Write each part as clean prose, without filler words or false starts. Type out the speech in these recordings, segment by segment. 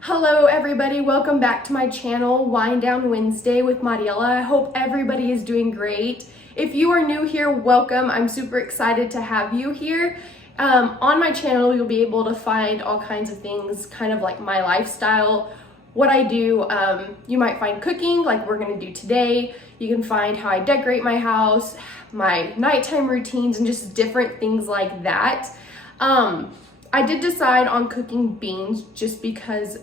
Hello everybody, welcome back to my channel, Wind Down Wednesday with Mariela. I hope everybody is doing great. If you are new here, welcome. I'm super excited to have you here. On my channel, you'll be able to find all kinds of things, kind of like my lifestyle, what I do. You might find cooking, like we're gonna do today. You can find how I decorate my house, my nighttime routines, and just different things like that. I did decide on cooking beans just because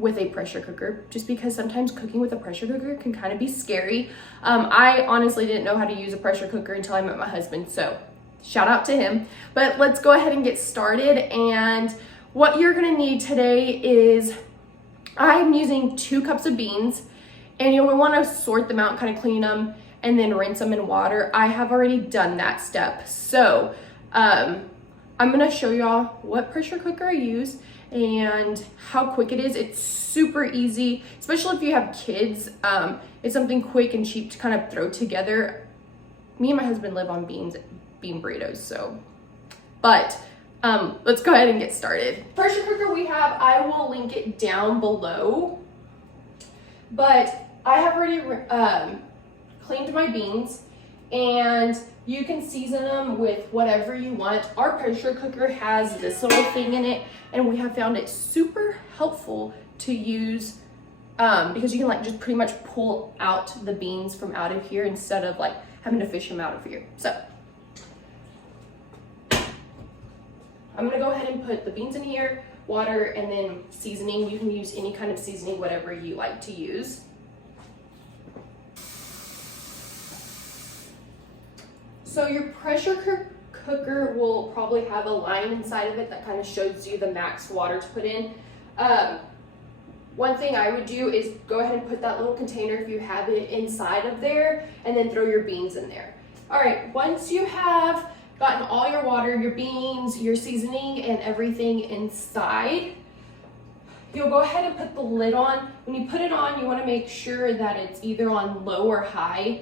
with a pressure cooker, just because sometimes cooking with a pressure cooker can kind of be scary. I honestly didn't know how to use a pressure cooker until I met my husband, so shout out to him. But let's go ahead and get started. And what you're gonna need today is, I'm using 2 cups of beans, and you'll wanna sort them out, kind of clean them, and then rinse them in water. I have already done that step. So I'm gonna show y'all what pressure cooker I use and how quick it is. It's super easy, especially if you have kids. It's something quick and cheap to kind of throw together. Me and my husband live on bean burritos, so. But let's go ahead and get started. Pressure cooker we have, I will link it down below. But I have already cleaned my beans, and you can season them with whatever you want. Our pressure cooker has this little thing in it, and we have found it super helpful to use because you can like just pretty much pull out the beans from out of here instead of like having to fish them out of here. So I'm gonna go ahead and put the beans in here, water, and then seasoning. You can use any kind of seasoning, whatever you like to use. So your pressure cooker will probably have a line inside of it that kind of shows you the max water to put in. One thing I would do is go ahead and put that little container, if you have it, inside of there, and then throw your beans in there. All right, once you have gotten all your water, your beans, your seasoning, and everything inside, you'll go ahead and put the lid on. When you put it on, you want to make sure that it's either on low or high.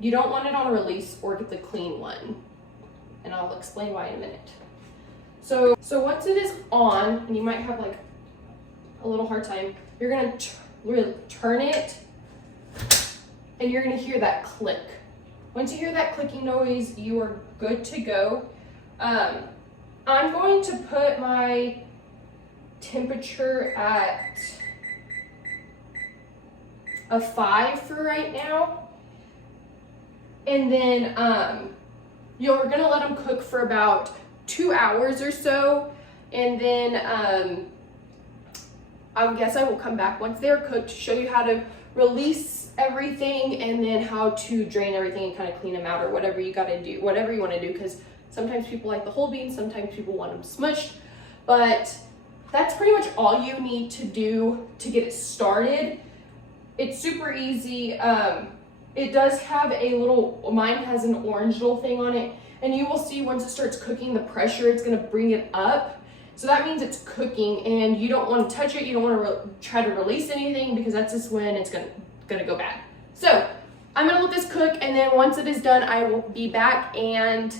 You don't want it on release or get the clean one, and I'll explain why in a minute. So once it is on, and you might have like a little hard time, you're gonna turn it, and you're gonna hear that click. Once you hear that clicking noise, you are good to go. I'm going to put my temperature at a 5 for right now. And then you're gonna let them cook for about 2 hours or so. And then I guess I will come back once they're cooked to show you how to release everything, and then how to drain everything and kind of clean them out, or whatever you gotta do, whatever you wanna do, because sometimes people like the whole beans, sometimes people want them smushed. But that's pretty much all you need to do to get it started. It's super easy. It does have a little, mine has an orange little thing on it, and you will see once it starts cooking, the pressure, it's gonna bring it up. So that means it's cooking, and you don't wanna touch it, you don't wanna try to release anything, because that's just when it's gonna go bad. So I'm gonna let this cook, and then once it is done, I will be back, and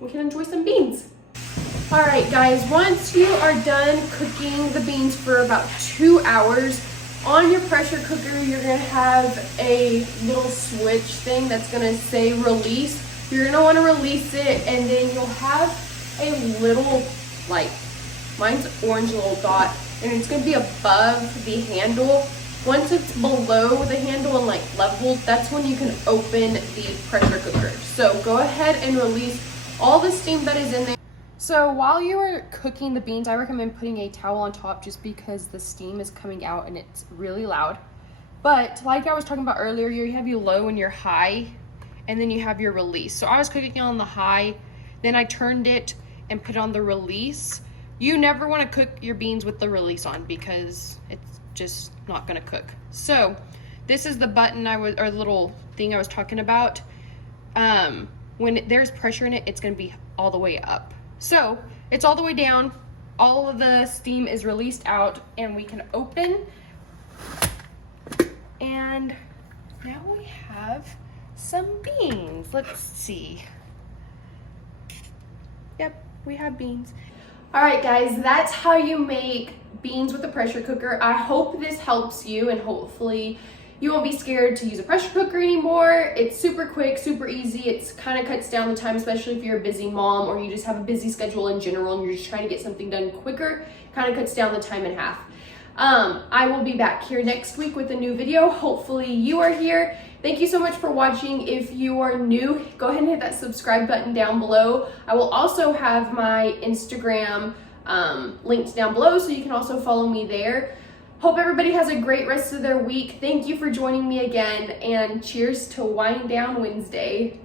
we can enjoy some beans. All right, guys, once you are done cooking the beans for about 2 hours, on your pressure cooker, you're gonna have a little switch thing that's gonna say release. You're gonna wanna release it, and then you'll have a little, like, mine's orange little dot, and it's gonna be above the handle. Once it's below the handle and like leveled, that's when you can open the pressure cooker. So go ahead and release all the steam that is in there. So while you are cooking the beans, I recommend putting a towel on top, just because the steam is coming out and it's really loud. But like I was talking about earlier, you have your low and your high, and then you have your release. So I was cooking on the high, then I turned it and put on the release. You never want to cook your beans with the release on, because it's just not going to cook. So this is the button or the little thing I was talking about. When there's pressure in it, it's going to be all the way up. So it's all the way down, all of the steam is released out, and we can open. And now we have some beans. Let's see. Yep, we have beans. All right, guys, that's how you make beans with a pressure cooker. I hope this helps you, and hopefully you won't be scared to use a pressure cooker anymore. It's super quick, super easy. It's kind of cuts down the time, especially if you're a busy mom or you just have a busy schedule in general and you're just trying to get something done quicker. Kind of cuts down the time in half. I will be back here next week with a new video. Hopefully you are here. Thank you so much for watching. If you are new, go ahead and hit that subscribe button down below. I will also have my Instagram linked down below, so you can also follow me there. Hope everybody has a great rest of their week. Thank you for joining me again, and cheers to Wind Down Wednesday.